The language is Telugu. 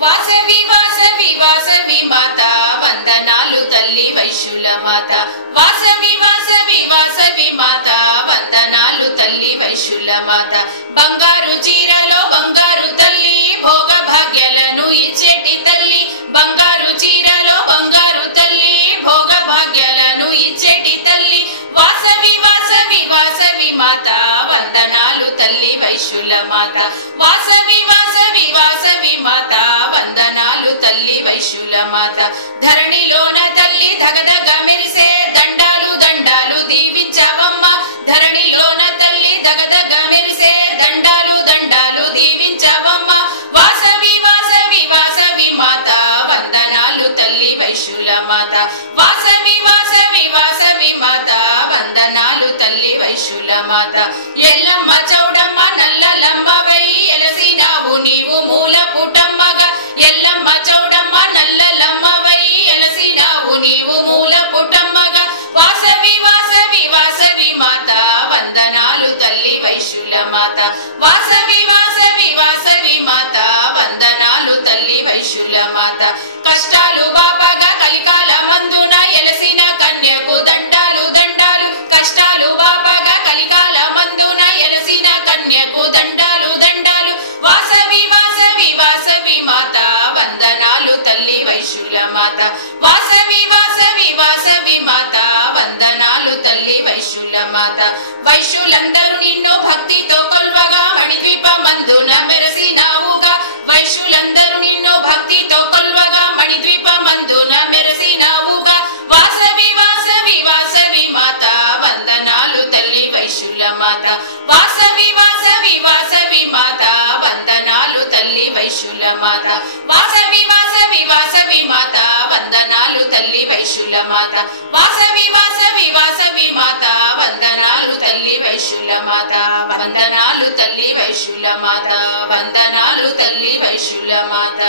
వాసవి వాసవి వాసవి మాత వందనాలు తల్లి వైశ్యుల మాత వాసవి వాసవి వాసవి మాత వందనాలు తల్లి వైశ్యుల మాత బంగారు చీరలో బంగారు తల్లి భోగ భాగ్యాలను ఇచ్చేటి తల్లి బంగారు చీరలో బంగారు తల్లి భోగ భాగ్యాలను ఇచ్చేటి తల్లి వాసవి వాసవి వాసవి మాత వందనాలు తల్లి వైశ్యుల మాత వాసవి వాసవి వాసవి మాత వందనాలు తల్లి వైశ్యుల మాత ధరణిలోన తల్లి దగదగ మెరిసే దండాలు దండాలు దీవించవమ్మ ధరణిలోన తల్లి దగదగ మెరిసే దండాలు దండాలు దీవించవమ్మ వాసవి వాసవి వాసవి మాత వందనాలు తల్లి వైశ్యుల మాత వాసవి వాసవి వాసవి మాత వందనాలు తల్లి వైశ్యుల మాత ఎల్లమ్మ చౌడమ్మ నల్లలమ్మ వై ఎలసినావు నీవు మూల పుటమ్మగా ఎల్లమ్మ చౌడమ్మ నల్లలమ్మ వై ఎలసినావు నీవు మూల పుటమ్మగా వాసవి వాసవి వాసవి మాత వందనాలు తల్లి వైశ్యుల మాత వాసవి వాసవి వాసవి మాత వందనాలు తల్లి వైశ్యుల మాత కష్టాలు బాపగా కలికాల మందున ఎలసిన కన్యకు దండాలు దండాలు కష్టాలు బాపగా కలికాల మందున ఎలసిన కన్యకు దండాలు దండాలు వాసవి వాసవి వాసవి మాత వందనాలు తల్లి వైశ్యుల మాత వాసవి వాసవి వాసవి మాత వందనాలు తల్లి వైశ్యుల మాత వైశ్యులందరూ నిన్ను భక్తితో కొల్వగా మణిద్వీపమందున మెరసినావుగా వైశ్యులందరూ నిన్ను భక్తితో కొల్వగా మణిద్వీపమందున మెరసినావుగా వాసవి వాసవి వాసవి మాత వందనాలు తల్లి వైశ్యుల మాత వాసవి వాసవి వాసవి మాత వందనాలు తల్లి వైశ్యుల మాత వాసవి వాసవి వాసవి మాత వందనాలు తల్లి వైశ్యుల మాత వాసవి వాసవి వాసవి మాత వందనాలు తల్లి వైశ్యుల మాత వందనాలు తల్లి వైశ్యుల మాత వందనాలు తల్లి వైశ్యుల మాత